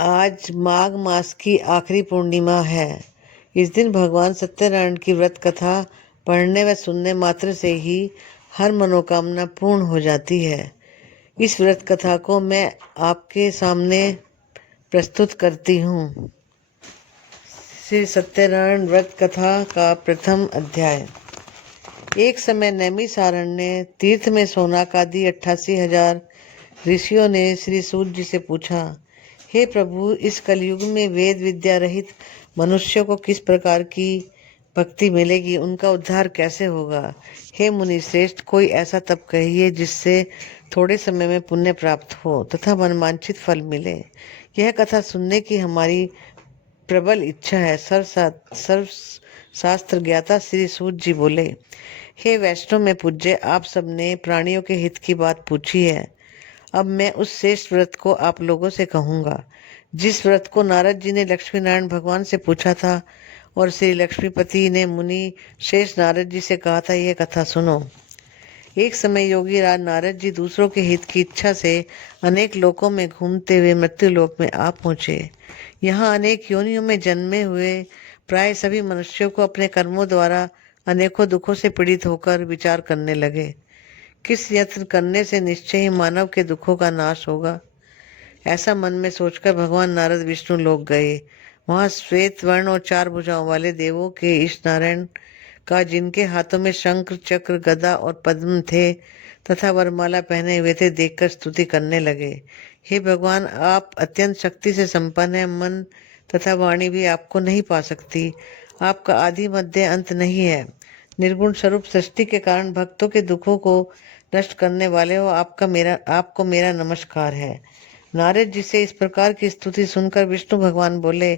आज माघ मास की आखिरी पूर्णिमा है। इस दिन भगवान सत्यनारायण की व्रत कथा पढ़ने व सुनने मात्र से ही हर मनोकामना पूर्ण हो जाती है। इस व्रत कथा को मैं आपके सामने प्रस्तुत करती हूँ। श्री सत्यनारायण व्रत कथा का प्रथम अध्याय। एक समय नैमिषारण्य तीर्थ में शौनकादि 88,000 ऋषियों ने श्री सूत जी से पूछा, हे प्रभु, इस कलयुग में वेद विद्या रहित मनुष्य को किस प्रकार की भक्ति मिलेगी? उनका उद्धार कैसे होगा? हे मुनि श्रेष्ठ, कोई ऐसा तप कहिए जिससे थोड़े समय में पुण्य प्राप्त हो तथा मनवांछित फल मिले। यह कथा सुनने की हमारी प्रबल इच्छा है। सर्व शास्त्र ज्ञाता श्री सूत जी बोले, हे वैष्णव में पूज्य, आप सबने प्राणियों के हित की बात पूछी है। अब मैं उस श्रेष्ठ व्रत को आप लोगों से कहूंगा, जिस व्रत को नारद जी ने लक्ष्मी नारायण भगवान से पूछा था और श्री लक्ष्मीपति ने मुनि शेष नारद जी से कहा था। यह कथा सुनो। एक समय योगी राज नारद जी दूसरों के हित की इच्छा से अनेक लोकों में घूमते हुए मृत्यु लोक में आ पहुंचे। यहाँ अनेक योनियों में जन्मे हुए प्राय सभी मनुष्यों को अपने कर्मों द्वारा अनेकों दुखों से पीड़ित होकर विचार करने लगे, किस यत्न करने से निश्चय ही मानव के दुखों का नाश होगा। ऐसा मन में सोचकर भगवान नारद विष्णु लोक गए। वहां श्वेत वर्ण और 4 भुजाओं वाले देवों के इष्ट नारायण का, जिनके हाथों में शंख चक्र गदा और पद्म थे तथा वरमाला पहने हुए थे, देखकर स्तुति करने लगे। हे भगवान, आप अत्यंत शक्ति से संपन्न हैं। मन तथा वाणी भी आपको नहीं पा सकती। आपका आदि मध्य अंत नहीं है। निर्गुण स्वरूप सृष्टि के कारण भक्तों के दुखों को नष्ट करने वाले हो, आपको मेरा नमस्कार है। नारद जी से इस प्रकार की स्तुति सुनकर विष्णु भगवान बोले,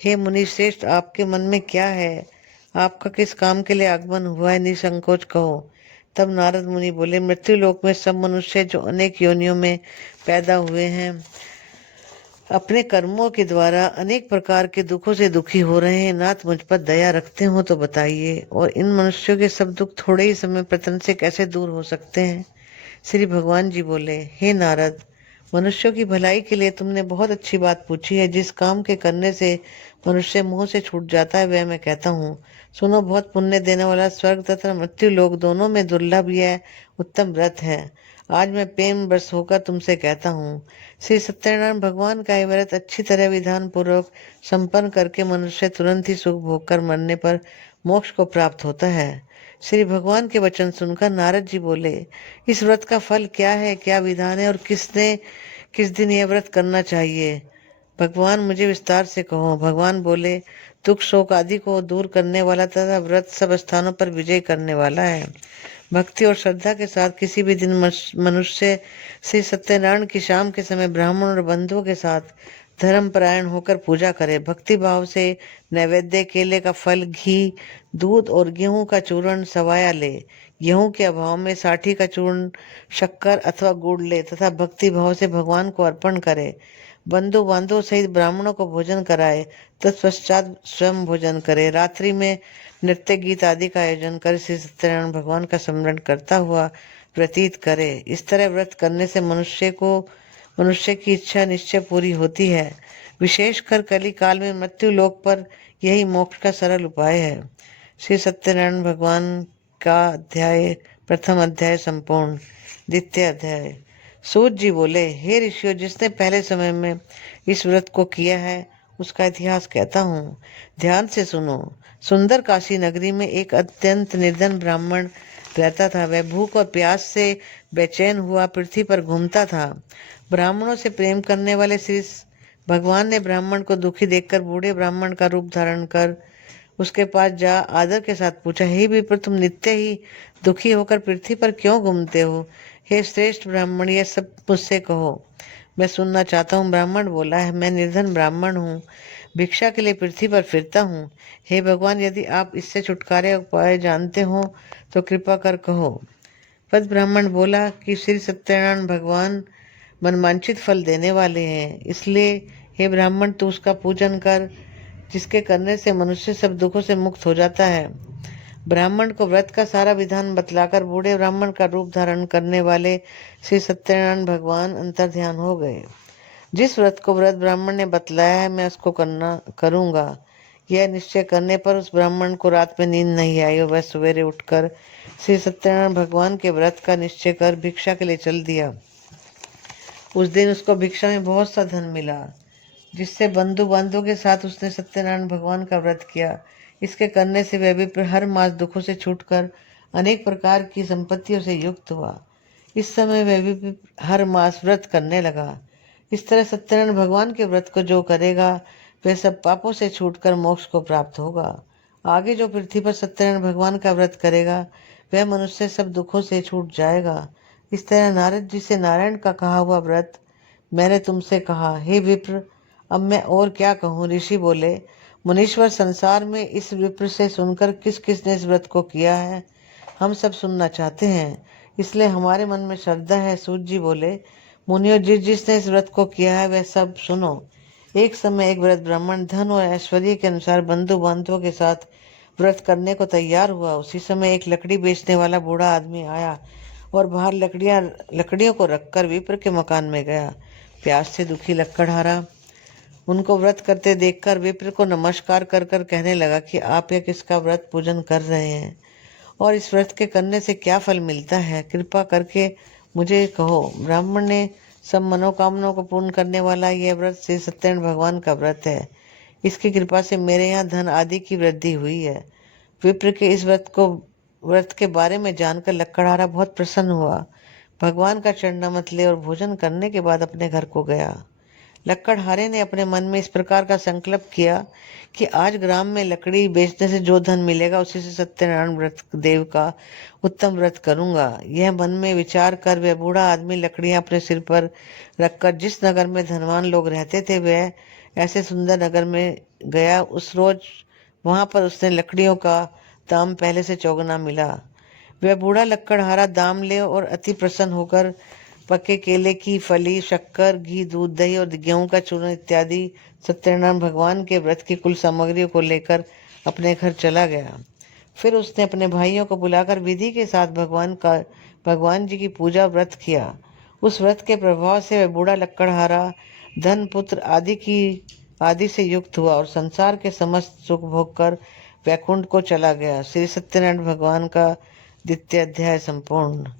हे मुनि श्रेष्ठ, आपके मन में क्या है? आपका किस काम के लिए आगमन हुआ है? निसंकोच कहो। तब नारद मुनि बोले, मृत्यु लोक में सब मनुष्य जो अनेक योनियों में पैदा हुए हैं, अपने कर्मों के द्वारा अनेक प्रकार के दुखों से दुखी हो रहे हैं। नाथ, मुझ पर दया रखते हो तो बताइए, और इन मनुष्यों के सब दुख थोड़े ही समय पतन से कैसे दूर हो सकते हैं? श्री भगवान जी बोले, हे नारद, मनुष्यों की भलाई के लिए तुमने बहुत अच्छी बात पूछी है। जिस काम के करने से मनुष्य मोह से छूट जाता है, वह मैं कहता हूँ। सुनो, बहुत पुण्य देने वाला स्वर्ग तथा मृत्यु लोक दोनों में दुर्लभ यह उत्तम व्रत है। आज मैं प्रेम बरस होकर तुमसे कहता हूँ। श्री सत्यनारायण भगवान का यह व्रत अच्छी तरह विधान पूर्वक संपन्न करके मनुष्य तुरंत ही सुख भोग कर मरने पर मोक्ष को प्राप्त होता है। श्री भगवान के वचन सुनकर नारद जी बोले, इस व्रत का फल क्या है, क्या विधान है और किस दिन यह व्रत करना चाहिए? भगवान, मुझे विस्तार से कहो। भगवान बोले, दुख शोक आदि को दूर करने वाला तथा व्रत सब स्थानों पर विजय करने वाला है। भक्ति और श्रद्धा के साथ किसी भी दिन मनुष्य श्री सत्यनारायण की शाम के समय ब्राह्मण और बंधुओं के साथ धर्म परायण होकर पूजा करे। भक्ति भाव से नैवेद्य, केले का फल, घी, दूध और गेहूं का चूर्ण सवाया ले। गेहूं के अभाव में साठी का चूर्ण, शक्कर अथवा गुड़ ले तथा भक्ति भाव से भगवान को अर्पण करे। बंधु बांधव सहित ब्राह्मणों को भोजन कराए, तत्पश्चात स्वयं भोजन करे। रात्रि में नृत्य गीत आदि का आयोजन कर श्री सत्यनारायण भगवान का स्मरण करता हुआ व्यतीत करे। इस तरह व्रत करने से मनुष्य की इच्छा निश्चय पूरी होती है। विशेषकर कली काल में मृत्यु लोक पर यही मोक्ष का सरल उपाय है। श्री सत्यनारायण भगवान का प्रथम अध्याय संपूर्ण। द्वितीय अध्याय। सूत जी बोले, हे ऋषियों, जिसने पहले समय में इस व्रत को किया है उसका इतिहास कहता हूँ, ध्यान से सुनो। सुंदर काशी नगरी में एक अत्यंत निर्धन ब्राह्मण रहता था। वह भूख और प्यास से बेचैन हुआ पृथ्वी पर घूमता था। ब्राह्मणों से प्रेम करने वाले श्री भगवान ने ब्राह्मण को दुखी देखकर बूढ़े ब्राह्मण का रूप धारण कर उसके पास जा आदर के साथ पूछा, हे विप्र, तुम नित्य ही दुखी होकर पृथ्वी पर क्यों घूमते हो? हे श्रेष्ठ ब्राह्मण, यह सब मुझसे कहो, मैं सुनना चाहता हूँ। ब्राह्मण बोला है, मैं निर्धन ब्राह्मण हूँ, भिक्षा के लिए पृथ्वी पर फिरता हूँ। हे भगवान, यदि आप इससे छुटकारे उपाय जानते हो तो कृपा कर कहो। पद ब्राह्मण बोला कि श्री सत्यनारायण भगवान मनवांछित फल देने वाले हैं, इसलिए हे ब्राह्मण, तू उसका पूजन कर, जिसके करने से मनुष्य सब दुखों से मुक्त हो जाता है। ब्राह्मण को व्रत का सारा विधान बतलाकर बूढ़े ब्राह्मण का रूप धारण करने वाले श्री सत्यनारायण भगवान अंतर्ध्यान हो गए। जिस व्रत को व्रत ब्राह्मण ने बतलाया है मैं उसको करूंगा। यह निश्चय करने पर उस ब्राह्मण को रात में नींद नहीं आई और वह सवेरे उठकर श्री सत्यनारायण भगवान के व्रत का निश्चय कर भिक्षा के लिए चल दिया। उस दिन उसको भिक्षा में बहुत सा धन मिला, जिससे बंधु बांधवों के साथ उसने सत्यनारायण भगवान का व्रत किया। इसके करने से वह भी हर मास दुखों से छूटकर अनेक प्रकार की संपत्तियों से युक्त हुआ। इस समय वह भी हर मास व्रत करने लगा। इस तरह सत्यनारायण भगवान के व्रत को जो करेगा वह सब पापों से छूटकर मोक्ष को प्राप्त होगा। आगे जो पृथ्वी पर सत्यनारायण भगवान का व्रत करेगा वह मनुष्य सब दुखों से छूट जाएगा। इस तरह नारद जी से नारायण का कहा हुआ व्रत मैंने तुमसे कहा। हे विप्र, अब मैं और क्या कहूँ। ऋषि बोले, मुनीश्वर, संसार में इस विप्र से सुनकर किस किसने इस व्रत को किया है, हम सब सुनना चाहते हैं, इसलिए हमारे मन में श्रद्धा है। सूत जी बोले, मुनियों, जिसने इस व्रत को किया है वह सब सुनो। एक समय एक व्रत ब्राह्मण धन और ऐश्वर्य के अनुसार बंधु बांधवों के साथ व्रत करने को तैयार हुआ। उसी समय एक लकड़ी बेचने वाला बूढ़ा आदमी आया और बाहर लकड़ियों को रखकर विप्र के मकान में गया। प्यास से दुखी लकड़हारा उनको व्रत करते देखकर विप्र को नमस्कार कर कर कहने लगा कि आप यह किसका व्रत पूजन कर रहे हैं और इस व्रत के करने से क्या फल मिलता है, कृपा करके मुझे कहो। ब्राह्मण ने, सब मनोकामनाओं को पूर्ण करने वाला यह व्रत श्री सत्यनारायण भगवान का व्रत है। इसकी कृपा से मेरे यहाँ धन आदि की वृद्धि हुई है। विप्र के इस व्रत के बारे में जानकर लकड़हारा बहुत प्रसन्न हुआ। भगवान का चरणामृत ले और भोजन करने के बाद अपने घर को गया। लकड़हारे ने अपने मन में इस प्रकार का संकल्प किया कि आज ग्राम में लकड़ी बेचने से जो धन मिलेगा उसी से सत्यनारायण व्रत देव का उत्तम व्रत करूंगा। यह मन में विचार कर वह बूढ़ा आदमी लकड़ियां अपने सिर पर रखकर जिस नगर में धनवान लोग रहते थे वह ऐसे सुंदर नगर में गया। उस रोज वहां पर उसने लकड़ियों का दाम पहले से चौगुना मिला। वह बूढ़ा लकड़हारा दाम ले और अति प्रसन्न होकर पके केले की फली, शक्कर, घी, दूध, दही और गेहूं का चूर्ण इत्यादि सत्यनारायण भगवान के व्रत की कुल सामग्रियों को लेकर अपने घर चला गया। फिर उसने अपने भाइयों को बुलाकर विधि के साथ भगवान जी की पूजा व्रत किया। उस व्रत के प्रभाव से वह बूढ़ा लकड़हारा धन, पुत्र आदि से युक्त हुआ और संसार के समस्त सुख भोग कर वैकुंठ को चला गया। श्री सत्यनारायण भगवान का द्वितीय अध्याय संपूर्ण।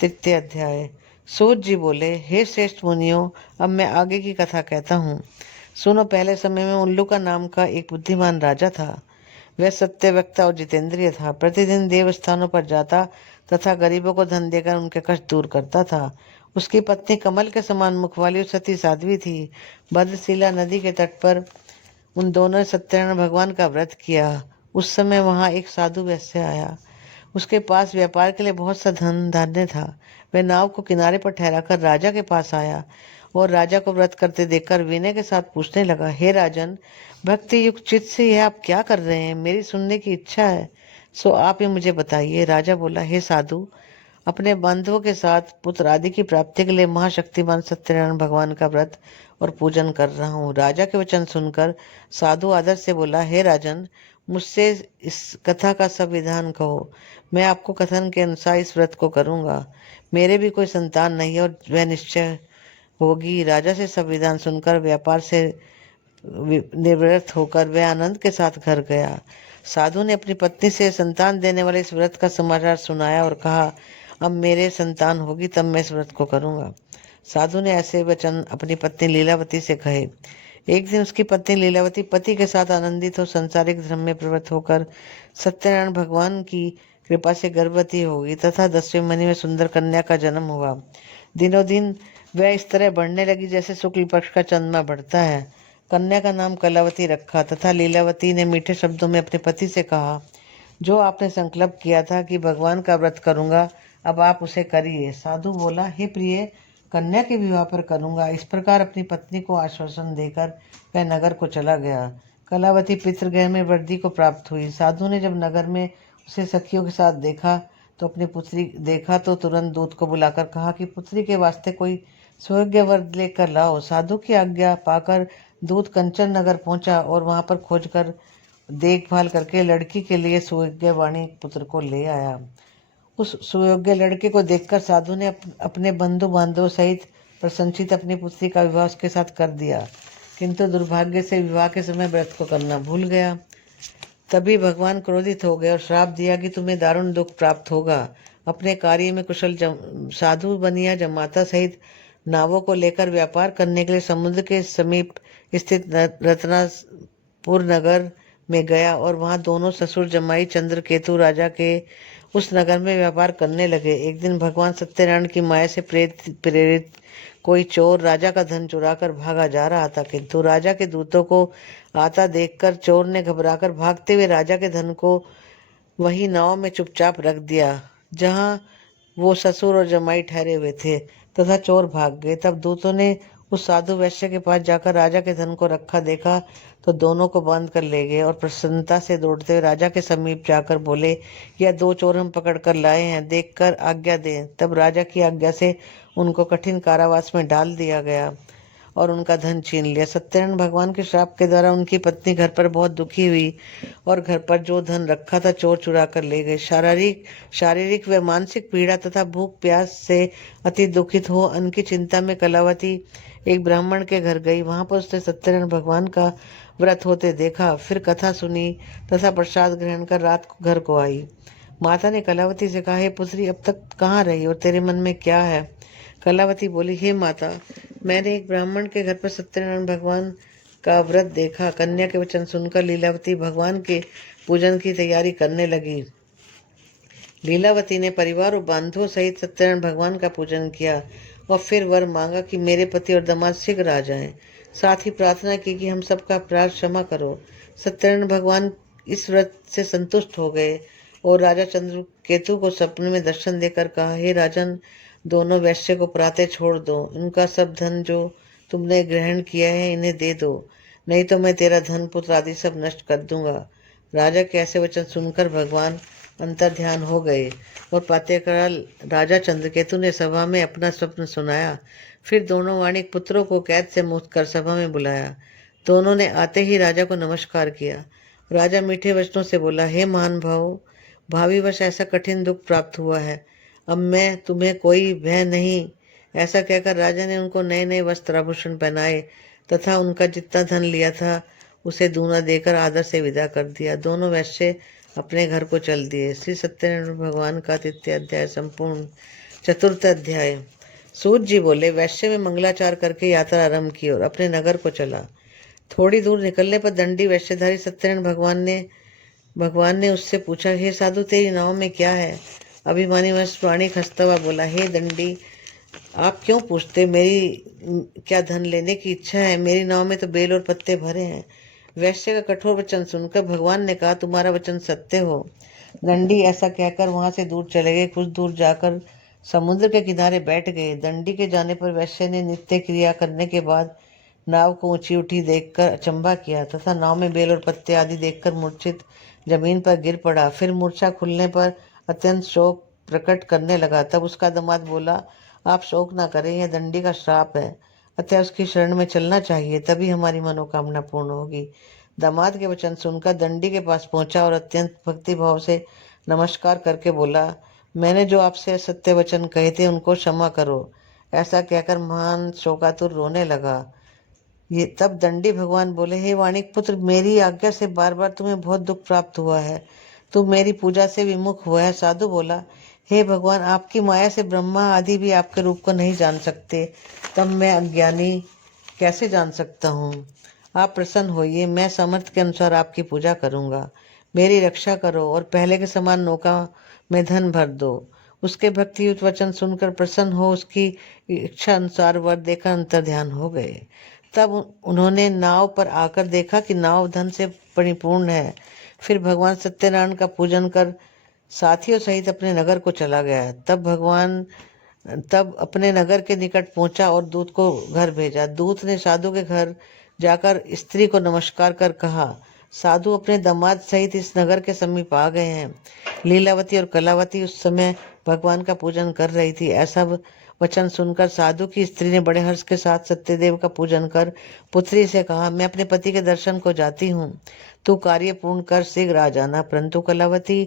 तृतीय अध्याय। सूत जी बोले, हे श्रेष्ठ मुनियों, अब मैं आगे की कथा कहता हूँ, सुनो। पहले समय में उल्लू का नाम का एक बुद्धिमान राजा था। वह सत्यवक्ता और जितेंद्रिय था। प्रतिदिन देवस्थानों पर जाता तथा गरीबों को धन देकर उनके कष्ट दूर करता था। उसकी पत्नी कमल के समान मुख वाली और सती साध्वी थी। भद्रशिला नदी के तट पर उन दोनों ने सत्यनारायण भगवान का व्रत किया। उस समय वहां एक साधु वैश्य आया। उसके पास व्यापार के लिए बहुत सा धन धान्य था। वह नाव को किनारे पर ठहराकर राजा के पास आया और राजा को व्रत करते देखकर विनय के साथ पूछने लगा, हे राजन, भक्ति युक्त चित्त से यह आप क्या कर रहे हैं? मेरी सुनने की इच्छा है, सो आप ये मुझे बताइए। राजा बोला, हे साधु, अपने बंधुओं के साथ पुत्र आदि की प्राप्ति के लिए महाशक्तिमान सत्यनारायण भगवान का व्रत और पूजन कर रहा हूँ। राजा के वचन सुनकर साधु आदर से बोला, हे राजन, मुझसे इस कथा का सब विधान कहो। मैं आपको कथन के अनुसार इस व्रत को करूंगा। मेरे भी कोई संतान नहीं है और वह निश्चय होगी। राजा से सब विधान सुनकर व्यापार से निवृत्त होकर वह आनंद के साथ घर गया। साधु ने अपनी पत्नी से संतान देने वाले इस व्रत का समाचार सुनाया और कहा, अब मेरे संतान होगी तब मैं इस व्रत को करूंगा। साधु ने ऐसे वचन अपनी पत्नी लीलावती से कहे। एक दिन उसकी पत्नी लीलावती पति के साथ आनंदित हो संसारिक धर्म में प्रवृत्त होकर सत्यनारायण भगवान की कृपा से गर्भवती हो गई तथा 10वें महीने में सुंदर कन्या का जन्म हुआ। दिनों दिन वह इस तरह बढ़ने लगी जैसे शुक्ल पक्ष का चंद्रमा बढ़ता है। कन्या का नाम कलावती रखा तथा लीलावती ने मीठे शब्दों में अपने पति से कहा, जो आपने संकल्प किया था कि भगवान का व्रत करूंगा, अब आप उसे करिए। साधु बोला, हे प्रिय, कन्या के विवाह पर करूंगा। इस प्रकार अपनी पत्नी को आश्वासन देकर वह नगर को चला गया। कलावती पितृगृह में वृद्धि को प्राप्त हुई। साधु ने जब नगर में उसे सखियों के साथ देखा तो तुरंत दूत को बुलाकर कहा कि पुत्री के वास्ते कोई सुयोग्य वर लेकर लाओ। साधु की आज्ञा पाकर दूत कंचन नगर पहुंचा और वहां पर खोजकर देखभाल करके लड़की के लिए सुयोग्य वाणी पुत्र को ले आया। उस सुयोग्य लड़के को देखकर साधु ने अपने बंधु बांधवों सहित प्रसन्नचित अपनी पुत्री का विवाह उसके साथ कर दिया, किंतु दुर्भाग्य से विवाह के समय व्रत को करना भूल गया। तभी भगवान क्रोधित हो गए और श्राप दिया कि तुम्हें दारुण दुख प्राप्त होगा। अपने कार्य में कुशल साधु बनिया जमाता सहित नावों को लेकर व्यापार करने के लिए समुद्र के समीप स्थित रत्नापुर नगर में गया और वहां दोनों ससुर जमाई चंद्रकेतु राजा के उस नगर में व्यापार करने लगे। एक दिन भगवान सत्यनारायण की माया से प्रेरित कोई चोर राजा का धन चुराकर भागा जा रहा था, किंतु राजा के दूतों को आता देखकर चोर ने घबराकर भागते हुए राजा के धन को वही नाव में चुपचाप रख दिया जहां वो ससुर और जमाई ठहरे हुए थे, तथा चोर भाग गए। तब दूतों ने उस साधु वैश्य के पास जाकर राजा के धन को रखा देखा तो दोनों को बांध कर ले गए और प्रसन्नता से दौड़ते हुए राजा के समीप जाकर बोले, यह दो चोर हम पकड़ कर लाए हैं, देखकर आज्ञा दें। तब राजा की आज्ञा से उनको कठिन कारावास में डाल दिया गया और उनका धन छीन लिया। सत्यनारायण भगवान के श्राप के द्वारा उनकी पत्नी घर पर बहुत दुखी हुई और घर पर जो धन रखा था चोर चुरा कर ले गए। शारीरिक व मानसिक पीड़ा तथा भूख प्यास से अति दुखित हो अन्न की चिंता में कलावती एक ब्राह्मण के घर गई। वहां पर उसने सत्यनारायण भगवान का व्रत होते देखा, फिर कथा सुनी तथा प्रसाद ग्रहण कर रात को घर को आई। माता ने कलावती से कहा, हे पुत्री, अब तक कहाँ रही और तेरे मन में क्या है? कलावती बोली, हे माता, मैंने एक ब्राह्मण के घर पर सत्यनारायण भगवान का व्रत देखा। कन्या के वचन सुनकर लीलावती भगवान के पूजन की तैयारी करने लगी। लीलावती ने परिवार और बांधवों सहित सत्यनारायण भगवान का पूजन किया और फिर वर मांगा कि मेरे पति और दामाद शीघ्र आ जाएं। साथ ही प्रार्थना की कि हम सबका अपराध क्षमा करो। सत्यनारायण भगवान इस व्रत से संतुष्ट हो गए और राजा चंद्रकेतु को सपने में दर्शन देकर कहा, हे राजन, दोनों वैश्य को प्रातः छोड़ दो। इनका सब धन जो तुमने ग्रहण किया है इन्हें दे दो, नहीं तो मैं तेरा धन पुत्र आदि सब नष्ट कर दूंगा। राजा के ऐसे वचन सुनकर भगवान अंतर्ध्यान हो गए और प्रातःकाल राजा चंद्रकेतु ने सभा में अपना स्वप्न सुनाया। फिर दोनों वाणिक पुत्रों को कैद से मुक्त कर सभा में बुलाया। दोनों ने आते ही राजा को नमस्कार किया। राजा मीठे वचनों से बोला, हे महानुभाव, भावीवश ऐसा कठिन दुख प्राप्त हुआ है, अब मैं तुम्हें कोई भय नहीं। ऐसा कहकर राजा ने उनको नए नए वस्त्र आभूषण पहनाए तथा उनका जितना धन लिया था उसे दूना देकर आदर से विदा कर दिया। दोनों वैश्य अपने घर को चल दिए। श्री सत्यनारायण भगवान का तृतीय अध्याय संपूर्ण। चतुर्थ अध्याय। सूत जी बोले, वैश्य में मंगलाचार करके यात्रा आरंभ की और अपने नगर को चला। थोड़ी दूर निकलने पर दंडी वैश्यधारी सत्यनारायण भगवान ने उससे पूछा, हे साधु, तेरी नाव में क्या है? अभिमानी वश वाणिक हंसता हुआ बोला, हे दंडी, आप क्यों पूछते? मेरी क्या धन लेने की इच्छा है? मेरी नाव में तो बेल और पत्ते भरे हैं। वैश्य का कठोर वचन सुनकर भगवान ने कहा, तुम्हारा वचन सत्य हो। दंडी ऐसा कहकर वहां से दूर चले गए। कुछ दूर जाकर समुद्र के किनारे बैठ गए। दंडी के जाने पर वैश्य ने नित्य क्रिया करने के बाद नाव को ऊंची उठी देखकर अचंभा किया तथा नाव में बेल और पत्ते आदि देखकर मूर्छित जमीन पर गिर पड़ा। फिर मूर्छा खुलने पर अत्यंत शोक प्रकट करने लगा। तब उसका दामाद बोला, आप शोक न करें, यह दंडी का श्राप है, अतः उसकी शरण में चलना चाहिए, तभी हमारी मनोकामना पूर्ण होगी। दामाद के वचन सुनकर दंडी के पास पहुंचा और अत्यंत भक्ति भाव से नमस्कार करके बोला, मैंने जो आपसे असत्य वचन कहे थे उनको क्षमा करो। ऐसा कहकर महान शोकातुर रोने लगा। ये तब दंडी भगवान बोले, हे वाणिक पुत्र, मेरी आज्ञा से बार बार तुम्हें बहुत दुख प्राप्त हुआ है, तुम मेरी पूजा से विमुख हुआ है। साधु बोला, हे भगवान, आपकी माया से ब्रह्मा आदि भी आपके रूप को नहीं जान सकते, तब मैं अज्ञानी कैसे जान सकता हूँ? आप प्रसन्न होइए, मैं सामर्थ्य के अनुसार आपकी पूजा करूँगा। मेरी रक्षा करो और पहले के समान नौका में धन भर दो। उसके भक्तियुक्त वचन सुनकर प्रसन्न हो उसकी इच्छा अनुसार वर देकर अंतर्ध्यान हो गए। तब उन्होंने नाव पर आकर देखा कि नाव धन से परिपूर्ण है। फिर भगवान सत्यनारायण का पूजन कर साथियों सहित अपने नगर को चला गया। तब अपने नगर के निकट पहुंचा और दूत को घर भेजा। दूत ने साधु के घर जाकर स्त्री को नमस्कार कर कहा, साधु अपने दामाद सहित इस नगर के समीप आ गए हैं। लीलावती और कलावती उस समय भगवान का पूजन कर रही थी। ऐसा वचन सुनकर साधु की स्त्री ने बड़े हर्ष के साथ सत्यदेव का पूजन कर पुत्री से कहा, मैं अपने पति के दर्शन को जाती हूँ, तू कार्य पूर्ण कर शीघ्र आ जाना। परंतु कलावती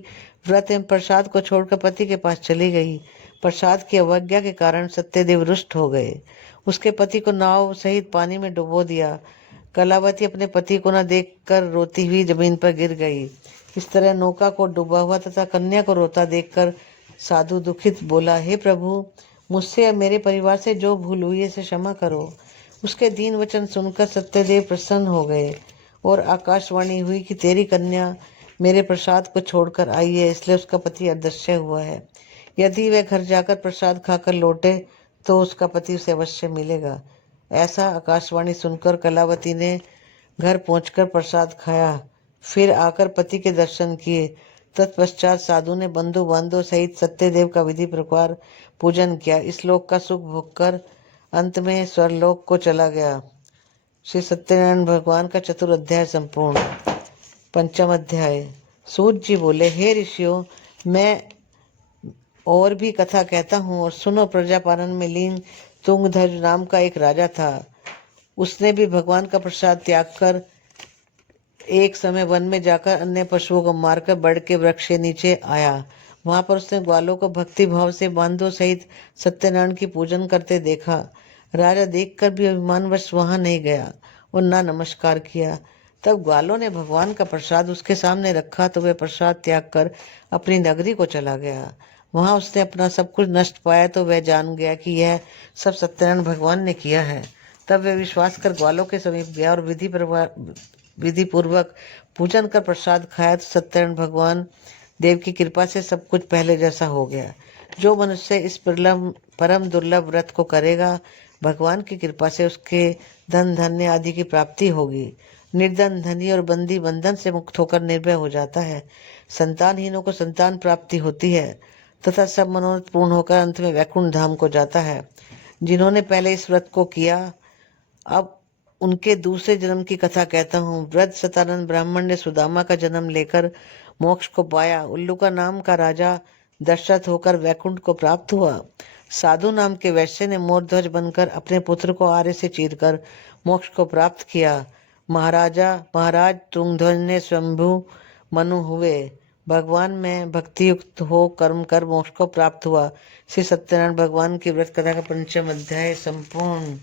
व्रत एवं प्रसाद को छोड़कर पति के पास चली गई। प्रसाद की अवज्ञा के कारण सत्यदेव रुष्ट हो गए। उसके पति को नाव सहित पानी में डुबो दिया। कलावती अपने पति को न देखकर रोती हुई जमीन पर गिर गई। इस तरह नौका को डूबा हुआ तथा कन्या को रोता देखकर साधु दुखित बोला, हे प्रभु, मुझसे या मेरे परिवार से जो भूल हुई है इसे क्षमा करो। उसके दीन वचन सुनकर सत्यदेव प्रसन्न हो गए और आकाशवाणी हुई कि तेरी कन्या मेरे प्रसाद को छोड़कर आई है, इसलिए उसका पति अदृश्य हुआ है। यदि वह घर जाकर प्रसाद खाकर लौटे तो उसका पति उसे अवश्य मिलेगा। ऐसा आकाशवाणी सुनकर कलावती ने घर पहुंचकर प्रसाद खाया, फिर आकर पति के दर्शन किए। तत्पश्चात साधु ने बंधु बांधव सहित सत्यदेव का विधि प्रकार पूजन किया। इस लोक का सुख भोगकर अंत में स्वर्लोक को चला गया। श्री सत्यनारायण भगवान का चतुर्थ संपूर्ण। पंचम अध्याय। सूत जी बोले, हे ऋषियों, मैं और भी कथा कहता हूँ और सुनो। प्रजापालन में लीन तुंगध्वज नाम का एक राजा था। उसने भी भगवान का प्रसाद त्याग कर एक समय वन में जाकर अन्य पशुओं को मारकर बड़ के वृक्ष के नीचे आया। वहां पर उसने ग्वालों को भक्ति भाव से बांधों सहित सत्यनारायण की पूजन करते देखा। राजा देखकर भी अभिमानवश वहां नहीं गया और ना नमस्कार किया। तब ग्वालों ने भगवान का प्रसाद उसके सामने रखा तो वह प्रसाद त्याग कर अपनी नगरी को चला गया। वहां उसने अपना सब कुछ नष्ट पाया तो वह जान गया कि यह सब सत्यनारायण भगवान ने किया है। तब वह विश्वास कर ग्वालों के समीप गया और विधि पूर्वक पूजन कर प्रसाद खाया तो सत्यनारायण भगवान देव की कृपा से सब कुछ पहले जैसा हो गया। जो मनुष्य इस परम दुर्लभ व्रत को करेगा, भगवान की कृपा से उसके धन धान्य आदि की प्राप्ति होगी। निर्धन धनी और बंदी बंधन से मुक्त होकर निर्भय हो जाता है। संतानहीनों को संतान प्राप्ति होती है तथा सब मनोरथ पूर्ण होकर अंत में वैकुंठ धाम को जाता है। जिन्होंने पहले इस व्रत को किया, अब उनके दूसरे जन्म की कथा कहता हूँ। वृद्ध सतानंद ब्राह्मण ने सुदामा का जन्म लेकर मोक्ष को पाया। उल्लू का नाम का राजा दशरथ होकर वैकुंठ को प्राप्त हुआ। साधु नाम के वैश्य ने मोरध्वज बनकर अपने पुत्र को आरे से चीरकर मोक्ष को प्राप्त किया। महाराज तुंगध्वज ने स्वयंभू मनु हुए। भगवान में भक्ति युक्त हो कर्म कर मोक्ष को प्राप्त हुआ। श्री सत्यनारायण भगवान की व्रत कथा का पंचम अध्याय संपूर्ण।